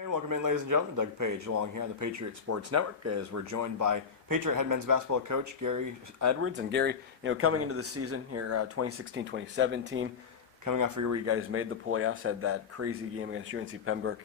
Hey, welcome in, ladies and gentlemen. Doug Page along here on the Patriot Sports Network as we're joined by Patriot head men's basketball coach Garry Edwards. And Garry, coming into the season here, 2016-2017, coming off a year where you guys made the playoffs, had that crazy game against UNC Pembroke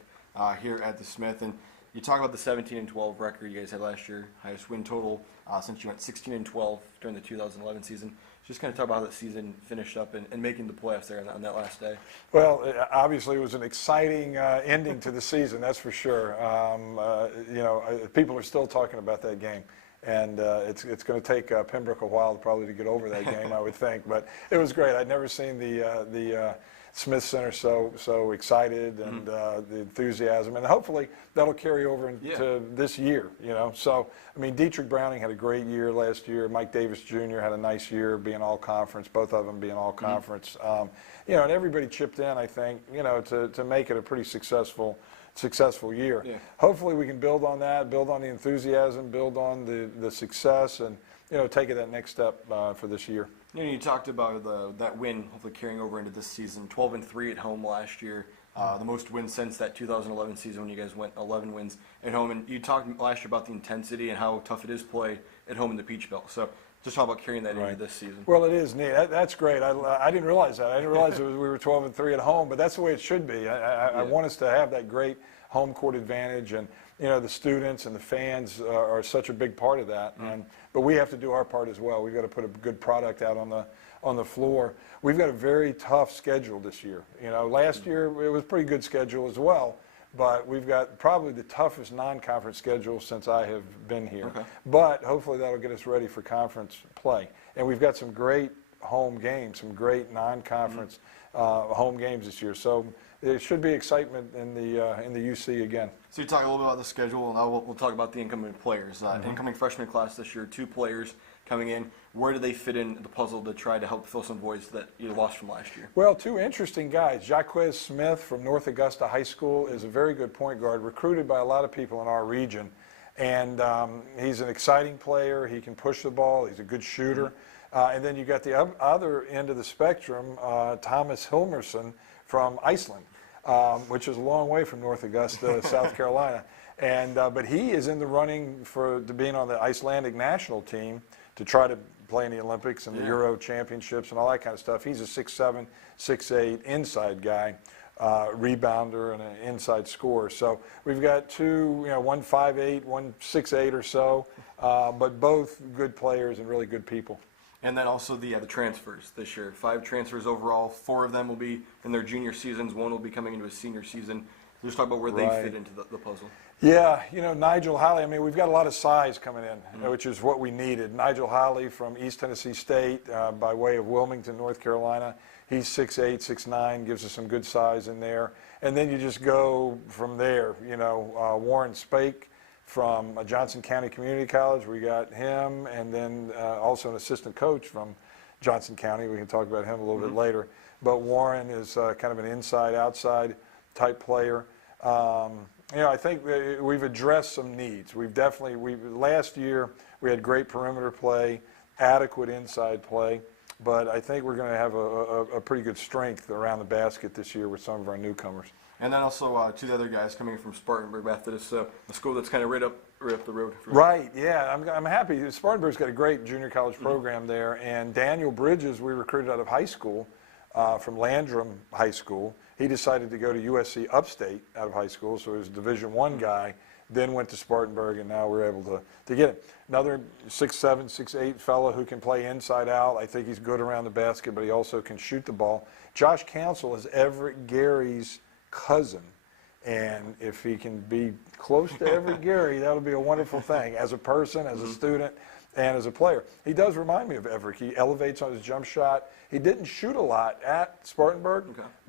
here at the Smith. And you talk about the 17-12 record you guys had last year, highest win total since you went 16-12 during the 2011 season. Just kind of talk about how the season finished up and making the playoffs there on that last day. Well, obviously it was an exciting ending to the season, that's for sure. People are still talking about that game. And it's going to take Pembroke a while probably to get over that game, I would think. But it was great. I'd never seen the Smith Center so excited and the enthusiasm. And hopefully that'll carry over into this year, So, I mean, Dietrich Browning had a great year last year. Mike Davis Jr. had a nice year being all-conference, both of them being all-conference. And everybody chipped in, I think, to make it a pretty successful year. Yeah. Hopefully we can build on that, build on the enthusiasm, build on the success, and take it that next step for this year. You talked about that win, hopefully carrying over into this season. 12-3 at home last year, the most wins since that 2011 season when you guys went 11 wins at home. And you talked last year about the intensity and how tough it is to play at home in the Peach Belt. So just talk about carrying that into this season. Well, it is neat. That's great. I didn't realize that. I didn't realize we were 12-3 at home, but that's the way it should be. I want us to have that great home court advantage, and the students and the fans are such a big part of that. But we have to do our part as well. We've got to put a good product out on the floor. We've got a very tough schedule this year. Last year it was a pretty good schedule as well. But we've got probably the toughest non-conference schedule since I have been here. Okay. But hopefully that'll get us ready for conference play. And we've got some great home games, some great non-conference home games this year. So there should be excitement in the UC again. So you talk a little bit about the schedule, and now we'll talk about the incoming players. Incoming freshman class this year, 2 players coming in. Where do they fit in the puzzle to try to help fill some voids that you lost from last year? Well, 2 interesting guys. Jaquez Smith from North Augusta High School is a very good point guard, recruited by a lot of people in our region. And he's an exciting player. He can push the ball. He's a good shooter. And then you got the other end of the spectrum, Thomas Hilmerson from Iceland, which is a long way from North Augusta, South Carolina. And but he is in the running to being on the Icelandic national team to try to play in the Olympics and the Euro Championships and all that kind of stuff. He's a 6'7", 6'8" inside guy, rebounder and an inside scorer. So we've got 2, one 5'8", one 6'8" or so, but both good players and really good people. And then also the transfers this year. 5 transfers overall. 4 of them will be in their junior seasons. 1 will be coming into his senior season. Just talk about where they fit into the puzzle. Yeah, Nigel Holly, I mean, we've got a lot of size coming in, which is what we needed. Nigel Holly from East Tennessee State by way of Wilmington, North Carolina. He's 6'8", 6'9", gives us some good size in there. And then you just go from there. Warren Spake from Johnson County Community College, we got him, and then also an assistant coach from Johnson County. We can talk about him a little bit later. But Warren is kind of an inside-outside type player. I think we've addressed some needs. Last year we had great perimeter play, adequate inside play, but I think we're going to have a pretty good strength around the basket this year with some of our newcomers. And then also 2 other guys coming from Spartanburg Methodist, a school that's kind of right up the road. Right, yeah, I'm happy. Spartanburg's got a great junior college program there, and Daniel Bridges we recruited out of high school from Landrum High School. He decided to go to USC Upstate out of high school, so he was a Division I guy, then went to Spartanburg, and now we're able to get him. Another 6'7", 6'8" fellow who can play inside out. I think he's good around the basket, but he also can shoot the ball. Josh Council is Everett Gary's cousin, and if he can be close to Everett Garry, that'll be a wonderful thing as a person, as a student, and as a player. He does remind me of Everett. He elevates on his jump shot. He didn't shoot a lot at Spartanburg,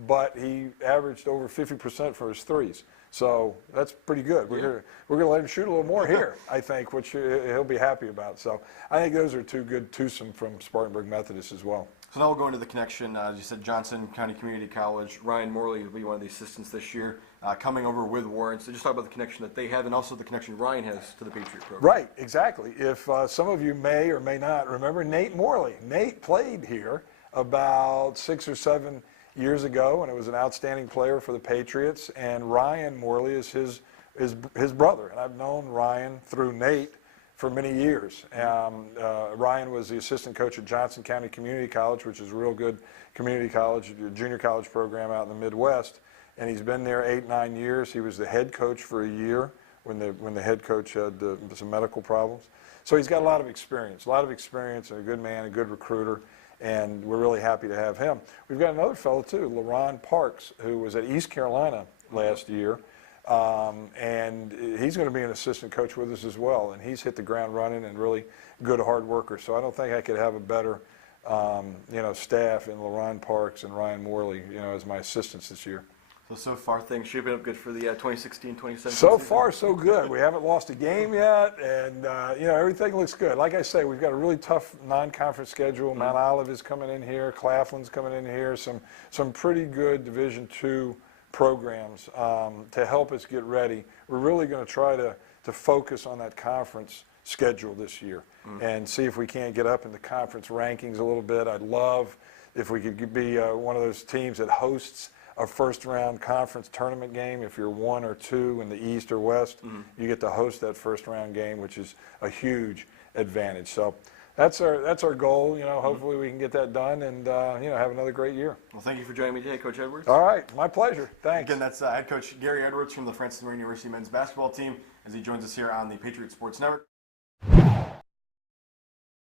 but he averaged over 50% for his threes. So that's pretty good. We're going to let him shoot a little more here, I think, which he'll be happy about. So I think those are 2 good twosome from Spartanburg Methodist as well. So now we'll go into the connection. As you said, Johnson County Community College. Ryan Morley will be one of the assistants this year, coming over with Warren. So just talk about the connection that they have and also the connection Ryan has to the Patriot program. Right, exactly. If some of you may or may not remember Nate Morley. Nate played here about 6 or 7 years ago, and it was an outstanding player for the Patriots. And Ryan Morley is his brother, and I've known Ryan through Nate for many years. Ryan was the assistant coach at Johnson County Community College, which is a real good community college, junior college program out in the Midwest. And he's been there 8-9 years. He was the head coach for a year when the head coach had some medical problems. So he's got a lot of experience, and a good man, a good recruiter, and we're really happy to have him. We've got another fellow too, LaRon Parks, who was at East Carolina last year. And he's going to be an assistant coach with us as well, and he's hit the ground running and really good hard worker. So I don't think I could have a better staff in LaRon Parks and Ryan Morley as my assistants this year. So far things shaping up good for the 2016-2017 So season? far so good. We haven't lost a game yet, and everything looks good. Like I say, we've got a really tough non-conference schedule. Mount Olive is coming in here, Claflin's coming in here, some pretty good Division II programs to help us get ready. We're really going to try to focus on that conference schedule this year and see if we can't get up in the conference rankings a little bit. I'd love if we could be one of those teams that hosts a first-round conference tournament game. If you're 1 or 2 in the East or West, you get to host that first-round game, which is a huge advantage. So that's our goal. Hopefully we can get that done and have another great year. Well, thank you for joining me today, Coach Edwards. All right, my pleasure. Thanks. Again, that's head coach Garry Edwards from the Francis Marion University men's basketball team as he joins us here on the Patriot Sports Network.